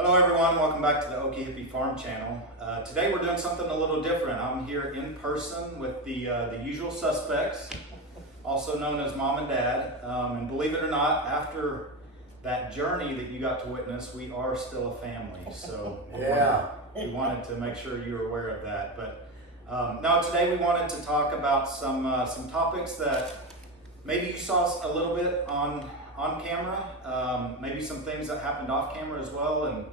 Hello everyone, welcome back to the Okie Hippie Farm channel. Today we're doing something a little different. I'm here in person with the usual suspects, also known as Mom and Dad. And believe it or not, after that journey that you got to witness, we are still a family. So we wanted to make sure you were aware of that. But now today we wanted to talk about some topics that maybe you saw a little bit on camera, maybe some things that happened off camera as well, and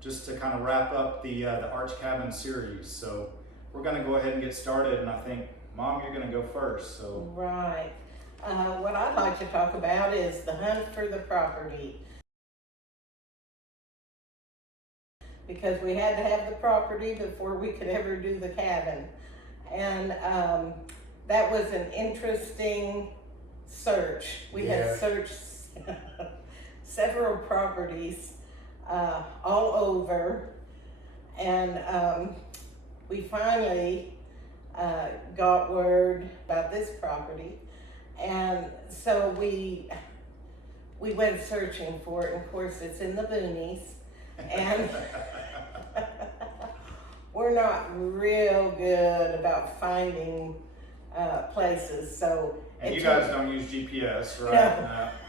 just to kind of wrap up the Arch Cabin series. So we're going to go ahead and get started, and I think, Mom, you're going to go first. So Right. What I'd like to talk about is the hunt for the property. Because we had to have the property before we could ever do the cabin. And that was an interesting search. We had searched several properties all over, and we finally got word about this property, and so we went searching for it. And of course, it's in the boonies, and we're not real good about finding places, so. And you guys don't use GPS, right?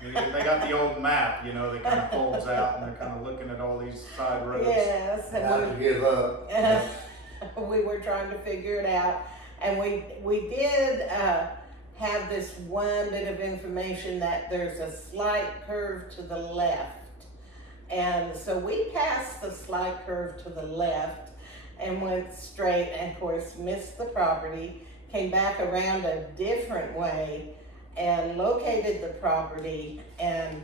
No. They got the old map, you know, that kind of folds out, and they're kind of looking at all these side roads. Yes, and we give up. We were trying to figure it out, and we did have this one bit of information that there's a slight curve to the left, and so we passed the slight curve to the left and went straight, and of course missed the property. Came back around a different way and located the property, and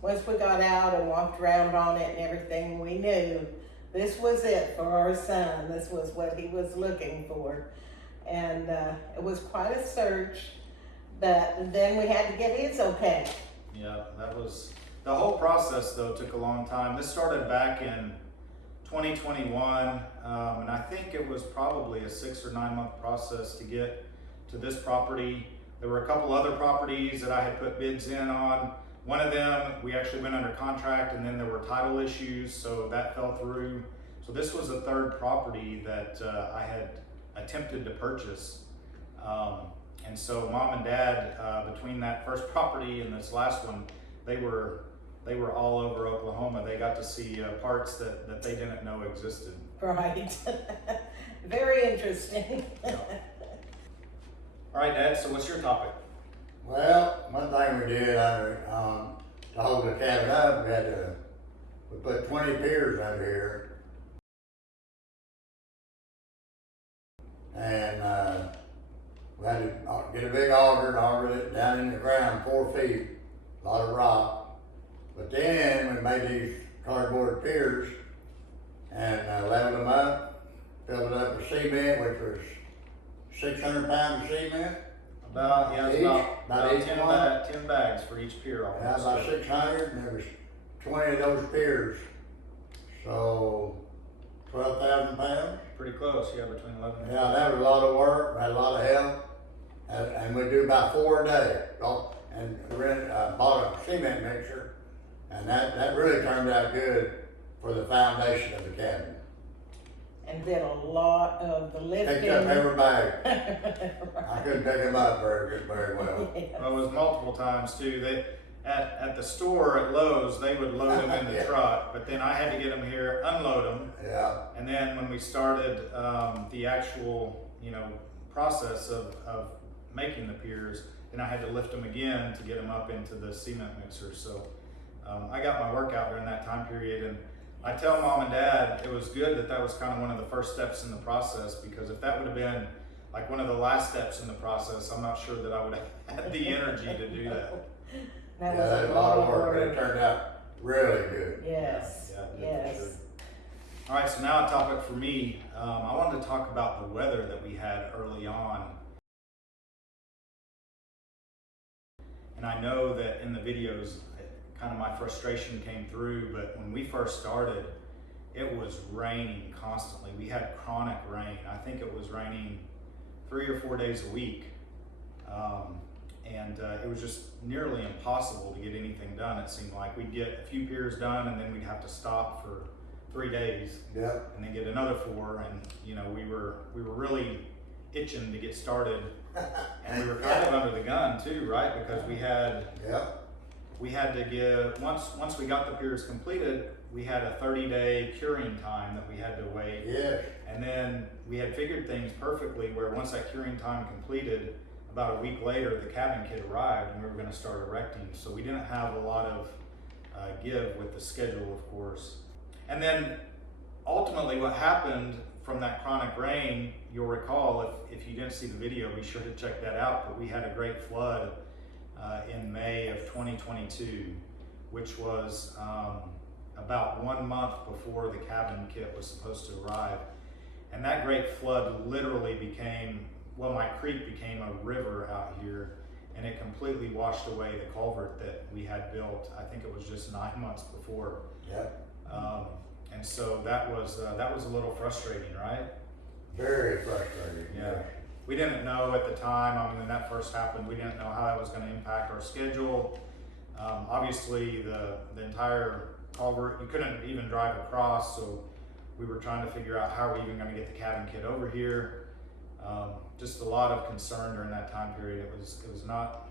once we got out and walked around on it and everything, we knew this was it for our son. This was what he was looking for, and it was quite a search, but then we had to get his okay. Yeah, that was, the whole process though took a long time. This started back in 2021, and I think it was probably a 6 or 9 month process to get to this property. There were a couple other properties that I had put bids in on. One of them, we actually went under contract, and then there were title issues, so that fell through. So this was the third property that I had attempted to purchase. And so Mom and Dad, between that first property and this last one, they were all over Oklahoma. They got to see parts that they didn't know existed. Right. Very interesting. Yeah. All right, Dad, so what's your topic? Well, one thing we did to hold the cabin up, we put 20 piers under here. And we had to get a big auger and auger it down in the ground 4 feet, a lot of rock. But then we made these cardboard piers and leveled them up, filled it up with cement, which was 600 pounds of cement. About 10 10 bags for each pier. Yeah, about 600, and there was 20 of those piers. So 12,000 pounds. Pretty close, yeah, between 11 and 12. Yeah, that was a lot of work, had a lot of help. And we do about 4 a day. And bought a cement mixer. And that really turned out good for the foundation of the cabin. And did a lot of the lifting. Picked up every bag. Right. I couldn't pick them up very well. Yes. Well, it was multiple times too. They, at the store at Lowe's, they would load them in the truck, but then I had to get them here, unload them. Yeah. And then when we started the actual, process of making the piers, then I had to lift them again to get them up into the cement mixer. So I got my work out during that time period, and I tell Mom and Dad it was good that was kind of one of the first steps in the process, because if that would have been like one of the last steps in the process, I'm not sure that I would have had the energy to do that. That was a lot of work, but it turned out really good. Yes. Yeah, for sure. All right, so now a topic for me. I wanted to talk about the weather that we had early on. And I know that in the videos, kind of my frustration came through, but when we first started, it was raining constantly. We had chronic rain. I think it was raining 3 or 4 days a week. and it was just nearly impossible to get anything done. It seemed like we'd get a few piers done, and then we'd have to stop for 3 days, Yep. and then get another 4. And you know, we were really itching to get started, and we were kind of under the gun too, right? Because we had to give once we got the piers completed, we had a 30-day curing time that we had to wait. Yes. And then we had figured things perfectly where once that curing time completed, about a week later, the cabin kit arrived and we were going to start erecting. So we didn't have a lot of give with the schedule, of course. And then ultimately what happened from that chronic rain, you'll recall, if you didn't see the video, be sure to check that out. But we had a great flood in May of 2022, which was about 1 month before the cabin kit was supposed to arrive. And that great flood literally became, well, my creek became a river out here, and it completely washed away the culvert that we had built. I think it was just 9 months before. Yep. And so that was a little frustrating, right? Very frustrating. Yeah. We didn't know at the time, I mean, when that first happened, we didn't know how that was going to impact our schedule. Obviously, the entire culvert, you couldn't even drive across, so we were trying to figure out how are we even going to get the cabin kit over here. Just a lot of concern during that time period. It was not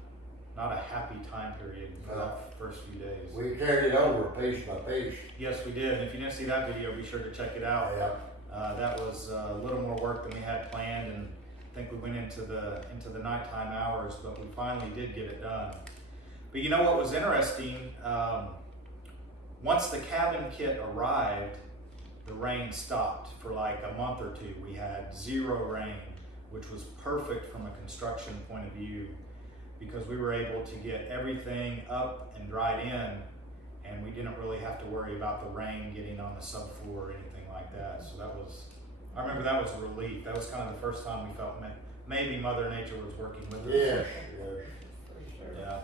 a happy time period for that first few days. We carried it over piece by piece. Yes, we did. And if you didn't see that video, be sure to check it out. Yeah. That was a little more work than we had planned, and I think we went into the nighttime hours, but we finally did get it done. But you know what was interesting? Once the cabin kit arrived, the rain stopped for like a month or 2. We had 0 rain, which was perfect from a construction point of view, because we were able to get everything up and dried in, and we didn't really have to worry about the rain getting on the subfloor or anything like that. So I remember that was a relief. That was kind of the first time we felt maybe Mother Nature was working with us. Yes. For sure. Yeah.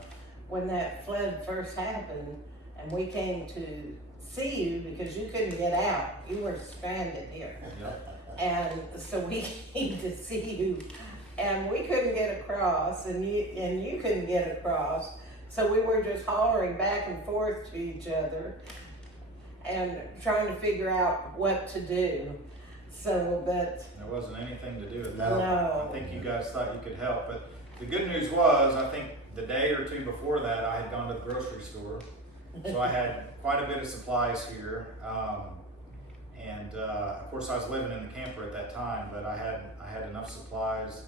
When that flood first happened and we came to see you because you couldn't get out, you were stranded here. Yep. And so we came to see you, and we couldn't get across, and you couldn't get across. So we were just hollering back and forth to each other and trying to figure out what to do. So, but There wasn't anything to do with that. no. I think you guys thought you could help, but the good news was, I think the day or 2 before that, I had gone to the grocery store, so I had quite a bit of supplies here. Of course, I was living in the camper at that time, but I had enough supplies.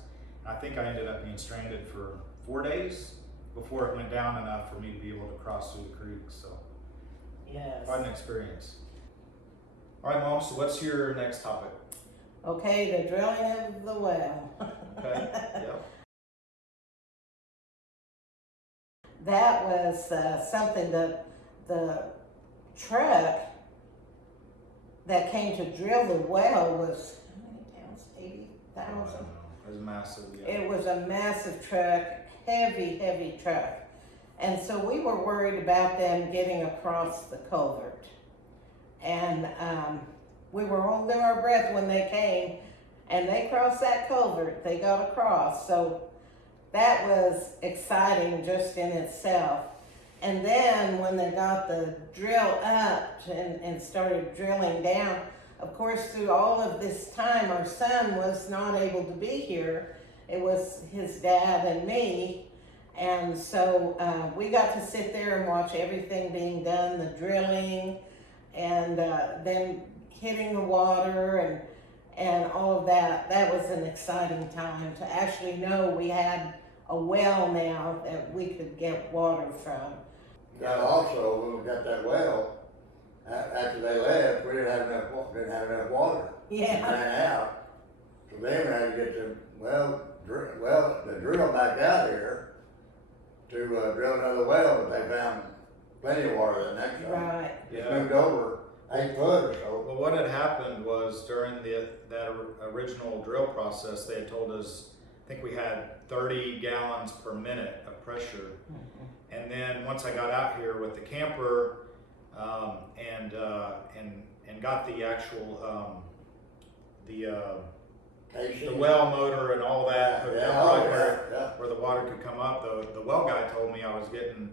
I think I ended up being stranded for 4 days before it went down enough for me to be able to cross through the creek. So, Yes. quite an experience. All right, Mom. So, what's your next topic? Okay, the drilling of the well. Okay. Yep. That was something that the truck that came to drill the well was, how many pounds? 80,000? It was massive. Yeah. It was a massive truck, heavy truck. And so we were worried about them getting across the culvert. And we were holding our breath when they came, and they crossed that culvert. They got across. So that was exciting just in itself. And then when they got the drill up and started drilling down, of course, through all of this time, our son was not able to be here. It was his dad and me. And so we got to sit there and watch everything being done, the drilling, and then hitting the water and all of that. That was an exciting time to actually know we had a well now that we could get water from. Now also, when we got that well, after they left, we didn't have enough water. Yeah. It ran out. So then we had to get the drill back out here to drill another well, but they found plenty of water the next time. Right. It's Yeah. moved over 8 foot or so. Well, what had happened was during that original drill process, they had told us, I think we had 30 gallons per minute of pressure. And then once I got out here with the camper and got the actual Casey. the well motor and all that hooked up right yeah. where the water could come up. The well guy told me I was getting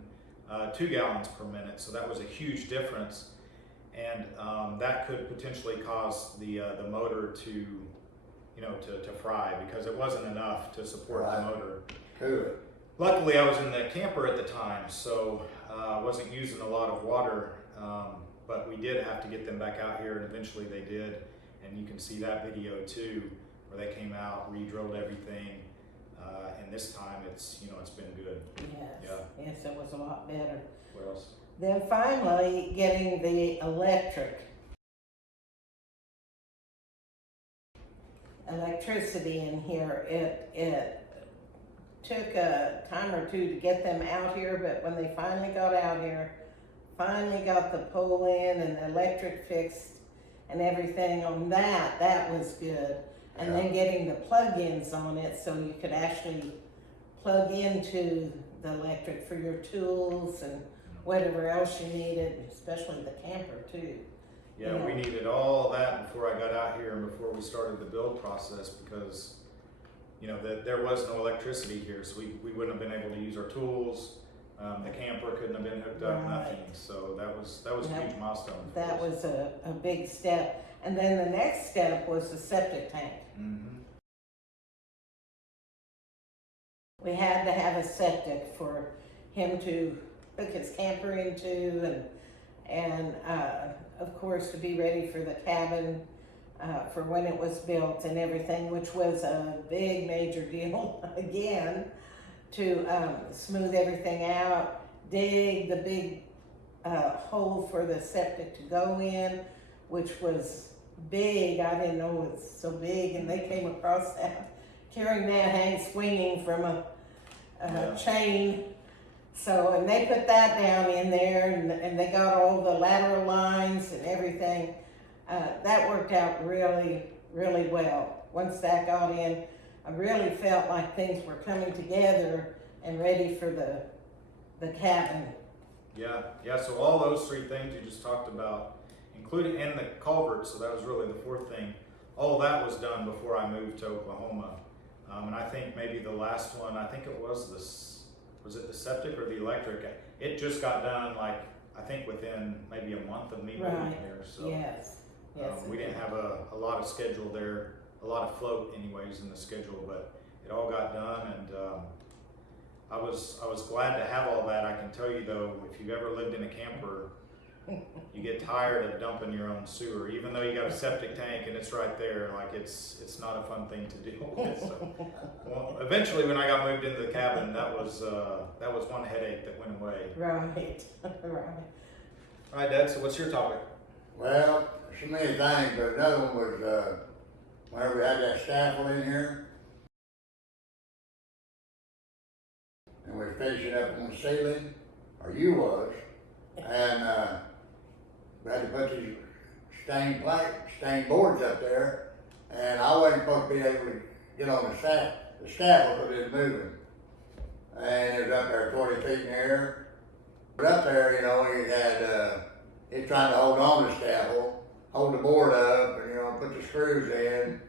2 gallons per minute, so that was a huge difference, and that could potentially cause the motor to to fry because it wasn't enough to support the motor. Good. Luckily, I was in the camper at the time, so I wasn't using a lot of water, but we did have to get them back out here, and eventually they did. And you can see that video too, where they came out, re-drilled everything, and this time it's it's been good. Yes, yes, it was a lot better. What else? Then finally, getting the electricity in here, it took a time or two to get them out here, but when they finally got out here, finally got the pole in and the electric fixed and everything on that, that was good. And then getting the plug-ins on it so you could actually plug into the electric for your tools and whatever else you needed, especially the camper too. Yeah, we needed all that before I got out here and before we started the build process because there was no electricity here, so we wouldn't have been able to use our tools. The camper couldn't have been hooked up, nothing. So that was a huge milestone. That was a big step. And then the next step was the septic tank. Mm-hmm. We had to have a septic for him to hook his camper into and of course to be ready for the cabin for when it was built and everything, which was a big major deal again to smooth everything out, dig the big hole for the septic to go in, which was big. I didn't know it was so big, and they came across that, carrying that swinging from a chain. So, and they put that down in there, and they got all the lateral lines and everything. That worked out really, really well. Once that got in, I really felt like things were coming together and ready for the cabin. Yeah, so all those 3 things you just talked about, including and the culvert, so that was really the 4th thing, all that was done before I moved to Oklahoma. And I think maybe the last one, I think it was it the septic or the electric? It just got done like, I think within maybe a month of me moving here. So Yes. we didn't have a lot of schedule there, a lot of float anyways in the schedule, but it all got done, and I was glad to have all that. I can tell you though, if you've ever lived in a camper, you get tired of dumping your own sewer, even though you got a septic tank and it's right there. Like it's not a fun thing to deal with. So, well, eventually, when I got moved into the cabin, that was one headache that went away. Right. All right, Dad. So what's your topic? Well, so many things, but another one was whenever we had that scaffold in here, and we were finishing up on the ceiling, or you was, and we had to put these stained boards up there, and I wasn't supposed to be able to get on the scaffold because it was moving. And it was up there 20 feet in the air. But up there, he had, he trying to hold on to the scaffold, hold the board up, and, put the screws in.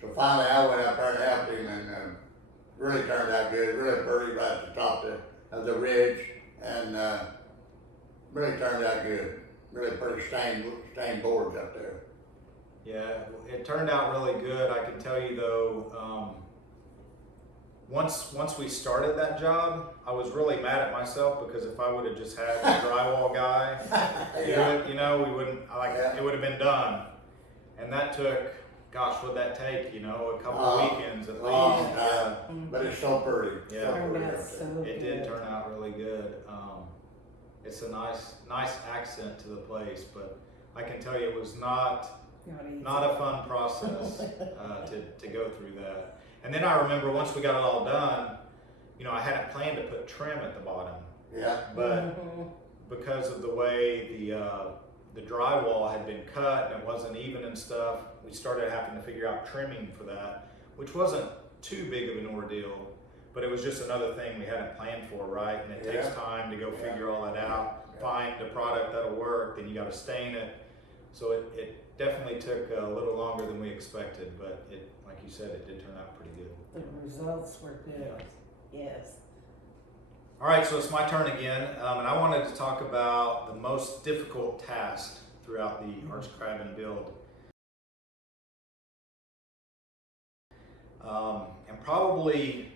So finally I went up there and helped him, and really turned out good, really pretty right at the top of the ridge, and really turned out good. Really pretty stained boards up there. Yeah, it turned out really good. I can tell you though, once we started that job, I was really mad at myself because if I would have just had the drywall guy, we wouldn't it would have been done. And that took, gosh, what'd that take? A couple of weekends at least. Yeah. But it's so pretty. Yeah, It did turn out really good. It's a nice accent to the place, but I can tell you it was not a fun process to go through that. And then I remember once we got it all done, I hadn't planned to put trim at the bottom. Yeah. But because of the way the drywall had been cut and it wasn't even and stuff, we started having to figure out trimming for that, which wasn't too big of an ordeal. But it was just another thing we hadn't planned for, right? And it takes time to go figure all that out, find the product that'll work, then you gotta stain it. So it definitely took a little longer than we expected, but it, like you said, it did turn out pretty good. The results were good, yes. All right, so it's my turn again, and I wanted to talk about the most difficult task throughout the arch cabin build. And probably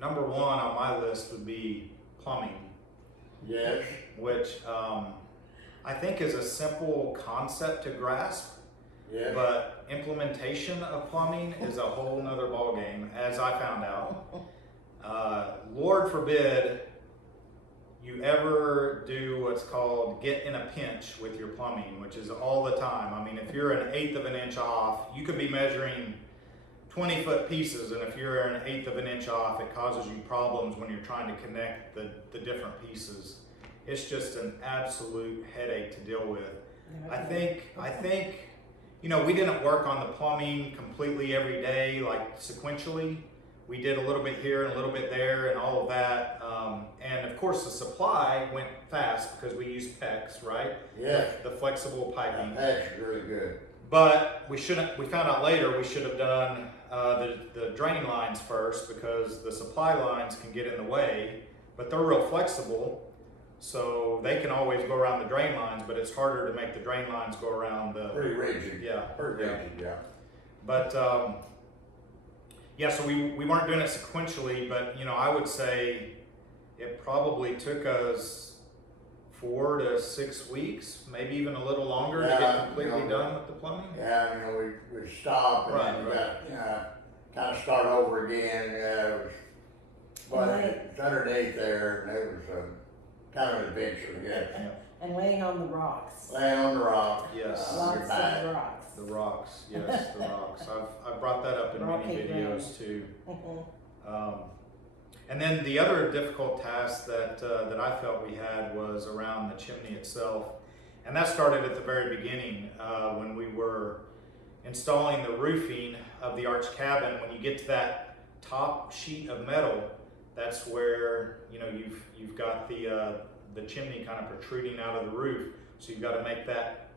number one on my list would be plumbing. Yes. Which I think is a simple concept to grasp, Yes. but implementation of plumbing is a whole nother ballgame, as I found out. Lord forbid you ever do what's called get in a pinch with your plumbing, which is all the time. I mean, if you're an 1/8 of an inch off, you could be measuring 20-foot pieces, and if you're an 1/8 of an inch off, it causes you problems when you're trying to connect the different pieces. It's just an absolute headache to deal with. I think, you know, we didn't work on the plumbing completely every day, like sequentially. We did a little bit here and a little bit there and all of that. And of course the supply went fast because we used PEX, right? Yes. The flexible piping. That's really good. But we found out later we should have done the drain lines first, because the supply lines can get in the way, but they're real flexible. So they can always go around the drain lines, but it's harder to make the drain lines go around the... Pretty rigid. Yeah. Pretty rigid, yeah. But, yeah, so we weren't doing it sequentially, but, you know, I would say it probably took us 4 to 6 weeks, maybe even a little longer to get completely done with the plumbing. Yeah, you know, we stopped and then we got, kind of start over again. It was, but it's underneath there, and it was kind of an adventure, yes. And laying on the rocks. Laying on the rock. Yes. Lots of rocks. The rocks, yes, the rocks. I've brought that up in many videos too. And then the other difficult task that I felt we had was around the chimney itself. And that started at the very beginning when we were installing the roofing of the arch cabin. When you get to that top sheet of metal, that's where, you know, you've got the chimney kind of protruding out of the roof. So you've got to make that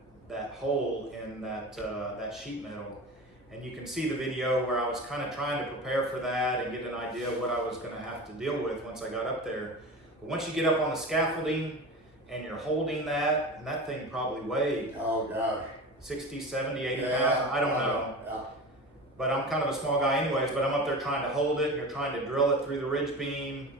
hole in that sheet metal. And you can see the video where I was kind of trying to prepare for that and get an idea of what I was going to have to deal with once I got up there. But once you get up on the scaffolding and you're holding that, and that thing probably weighed, oh gosh, 60, 70, 80 pounds, I don't know. Yeah. But I'm kind of a small guy anyways, but I'm up there trying to hold it, and you're trying to drill it through the ridge beam.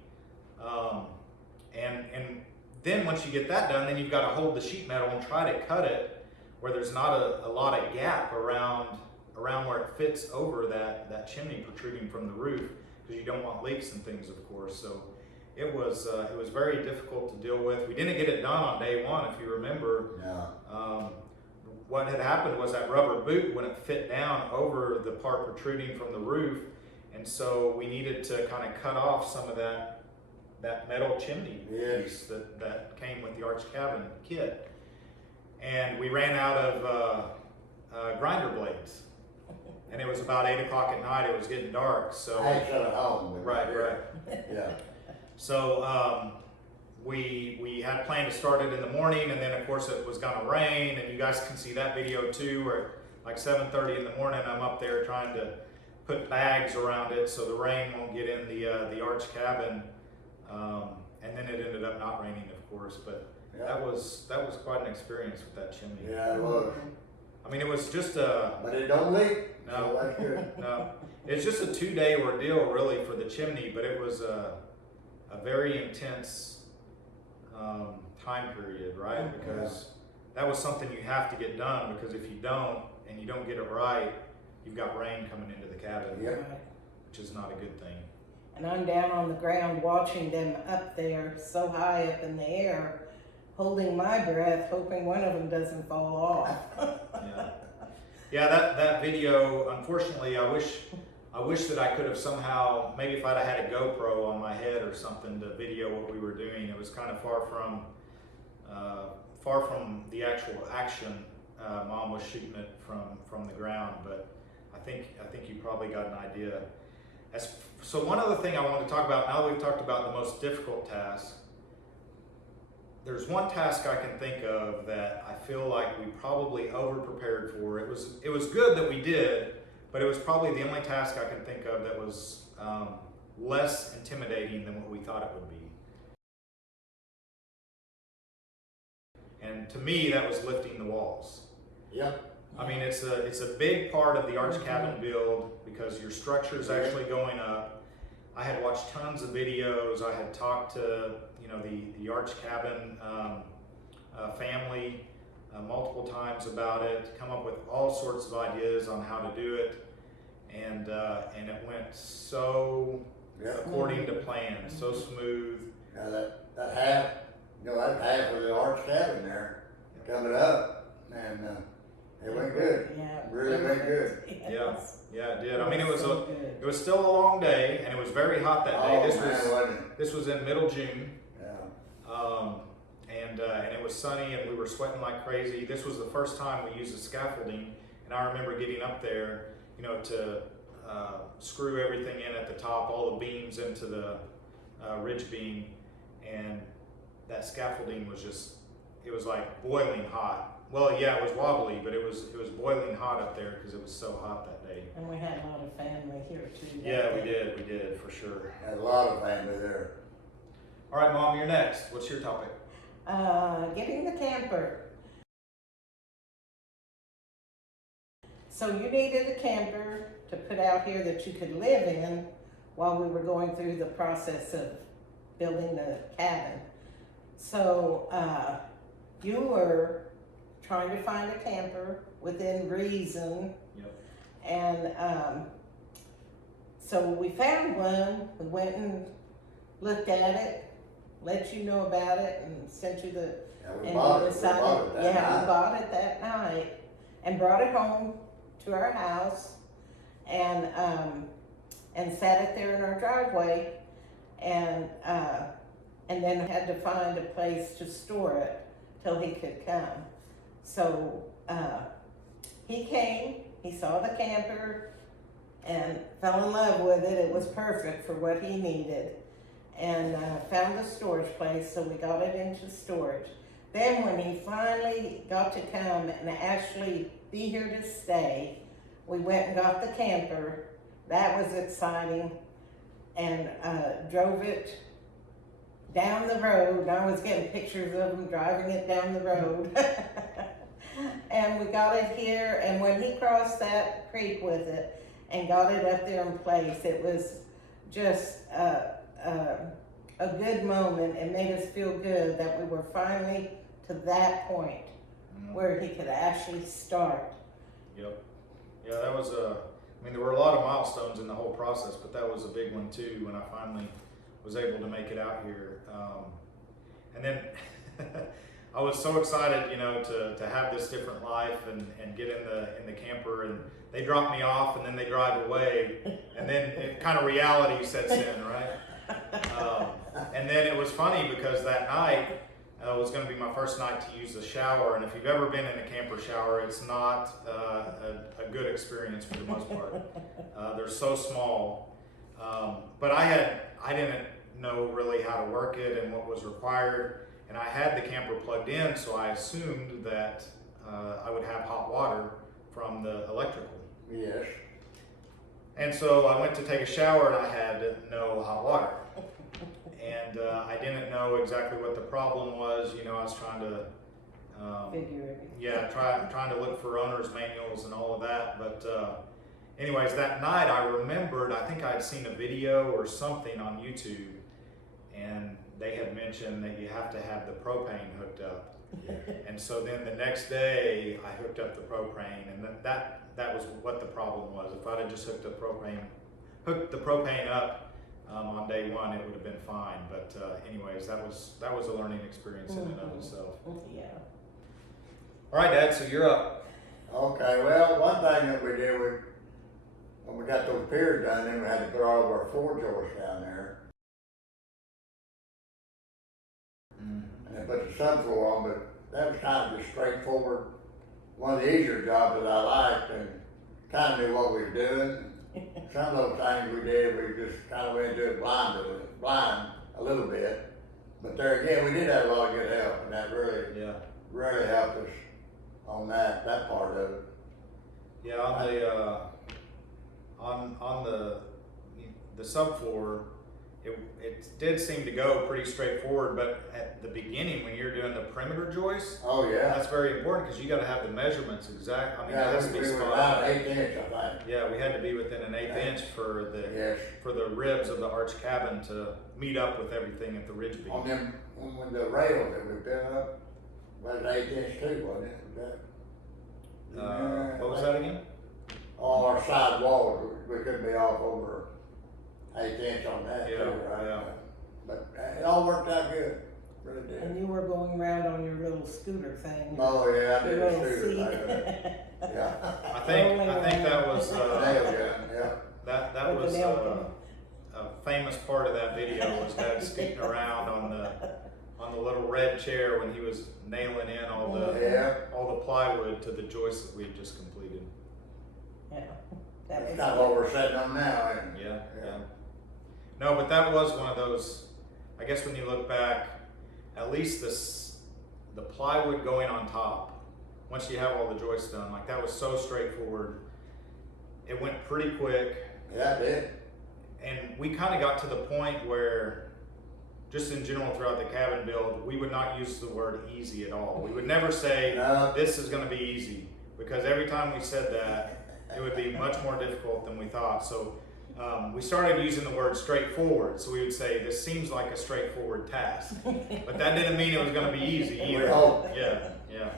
And then once you get that done, then you've got to hold the sheet metal and try to cut it where there's not a lot of gap around where it fits over that chimney protruding from the roof, because you don't want leaks and things, of course. So it was very difficult to deal with. We didn't get it done on day one, if you remember. Yeah. What had happened was that rubber boot wouldn't fit down over the part protruding from the roof, and so we needed to kind of cut off some of that metal chimney piece that came with the arch cabin kit. And we ran out of grinder blades. And it was about 8 o'clock at night, it was getting dark, so. I had shut it home. Right. Yeah. So we had planned to start it in the morning, and then of course it was gonna rain, and you guys can see that video too, where like 7:30 in the morning, I'm up there trying to put bags around it so the rain won't get in the arch cabin. And then it ended up not raining, of course, but that was quite an experience with that chimney. Yeah, it was. I mean, it was just But it don't leak. No. So that's good. no, it's just a 2-day ordeal really for the chimney, but it was a very intense time period, right? Because that was something you have to get done, because if you don't, and you don't get it right, you've got rain coming into the cabin, which is not a good thing. And I'm down on the ground watching them up there so high up in the air, holding my breath, hoping one of them doesn't fall off. Yeah, that video, unfortunately, I wish that I could have somehow, maybe if I'd have had a GoPro on my head or something to video what we were doing. It was kind of far from the actual action. Mom was shooting it from the ground, but I think you probably got an idea. So one other thing I wanted to talk about, now that we've talked about the most difficult task, there's one task I can think of that I feel like we probably over prepared for. It was good that we did, but it was probably the only task I can think of that was less intimidating than what we thought it would be. And to me, that was lifting the walls. Yep. I mean, it's a big part of the arch cabin build because your structure is actually going up. I had watched tons of videos. I had talked to the arch cabin family multiple times about it. Come up with all sorts of ideas on how to do it, and it went so according to plan, so smooth. Now that half, that half of the arch cabin there coming up, and it went good. Yeah. Really went good. Yes. Yeah, it did. I mean, it was still a long day, and it was very hot that day. This was in middle June. Yeah. And it was sunny, and we were sweating like crazy. This was the first time we used the scaffolding, and I remember getting up there, to screw everything in at the top, all the beams into the ridge beam, and that scaffolding was it was like boiling hot. Well, yeah, it was wobbly, but it was boiling hot up there because it was so hot that day. And we had a lot of family here too. Yeah, we did for sure. Had a lot of family there. All right, Mom, you're next. What's your topic? Getting the camper. So you needed a camper to put out here that you could live in while we were going through the process of building the cabin. So you were trying to find a camper within reason. Yep. And so we found one. We went and looked at it, let you know about it, and sent you the. Yeah, we bought it that night. We bought it that night and brought it home to our house, and sat it there in our driveway, and then had to find a place to store it till he could come. So he came, he saw the camper, and fell in love with it. It was perfect for what he needed, and found the storage place, so we got it into storage. Then when he finally got to come and actually be here to stay, we went and got the camper. That was exciting, and drove it down the road. I was getting pictures of him driving it down the road. And we got it here, and when he crossed that creek with it and got it up there in place, it was just a good moment. It made us feel good that we were finally to that point where he could actually start. Yep. Yeah, that was there were a lot of milestones in the whole process, but that was a big one too when I finally was able to make it out here. And then I was so excited, to have this different life and get in the camper, and they drop me off and then they drive away, and then it kind of reality sets in, right? And then it was funny because that night was going to be my first night to use the shower, and if you've ever been in a camper shower, it's not a good experience for the most part. They're so small, but I didn't know really how to work it and what was required. And I had the camper plugged in, so I assumed that I would have hot water from the electrical. Yes. And so I went to take a shower and I had no hot water. And I didn't know exactly what the problem was. I was trying to, Figure it. yeah, trying to look for owner's manuals and all of that. But anyways, that night I remembered, I think I had seen a video or something on YouTube, and they had mentioned that you have to have the propane hooked up. Yeah. And so then the next day I hooked up the propane, and that was what the problem was. If I'd have just hooked the propane up on day one, it would have been fine. But anyways, that was a learning experience in and of itself. Yeah. All right, Dad, so you're up. Okay, well, one thing that we did, when we got those piers done, then we had to put all of our floor joists down there. And then put the subfloor on, but that was kind of just straightforward. One of the easier jobs that I liked, and kind of knew what we were doing. Some of those things we did, we just kind of went into it blind a little bit. But there again, we did have a lot of good help, and that Yeah. really helped us on that part of it. Yeah, on the subfloor, it did seem to go pretty straightforward, but at the beginning when you're doing the perimeter joist, Oh, yeah. that's very important because you got to have the measurements exact. I mean, it Yeah, has to we be were spot about on. 1/8 inch, I think. Yeah, we had to be within an 1/8 inch Yes. for the ribs of the arch cabin to meet up with everything at the ridge beam. On them, when the rails that we built up, was 1/8 inch too, wasn't it? What was that again? All our side walls, we couldn't be off over 1/8 inch on that Yeah, too, right? yeah. But it all worked out good, really did. And you were going around on your little scooter thing. Oh, yeah, I Your did a little scooter seat. like that. Yeah. I think that was Nail gun, yeah. that With was the nail gun. a famous part of that video was Dad scooting around on the little red chair when he was nailing in all the plywood to the joists that we had just completed. Yeah, that That's was. kind of what we're sitting on now, and Yeah. No, but that was one of those. I guess when you look back, at least the plywood going on top, once you have all the joists done, like that was so straightforward. It went pretty quick. yeah, it did. And we kind of got to the point where, just in general throughout the cabin build, we would not use the word easy at all. We would never say, No. this is going to be easy, because every time we said that, it would be much more difficult than we thought. So we started using the word straightforward. So we would say, this seems like a straightforward task. But that didn't mean it was going to be easy either. We hope. Yeah, yeah.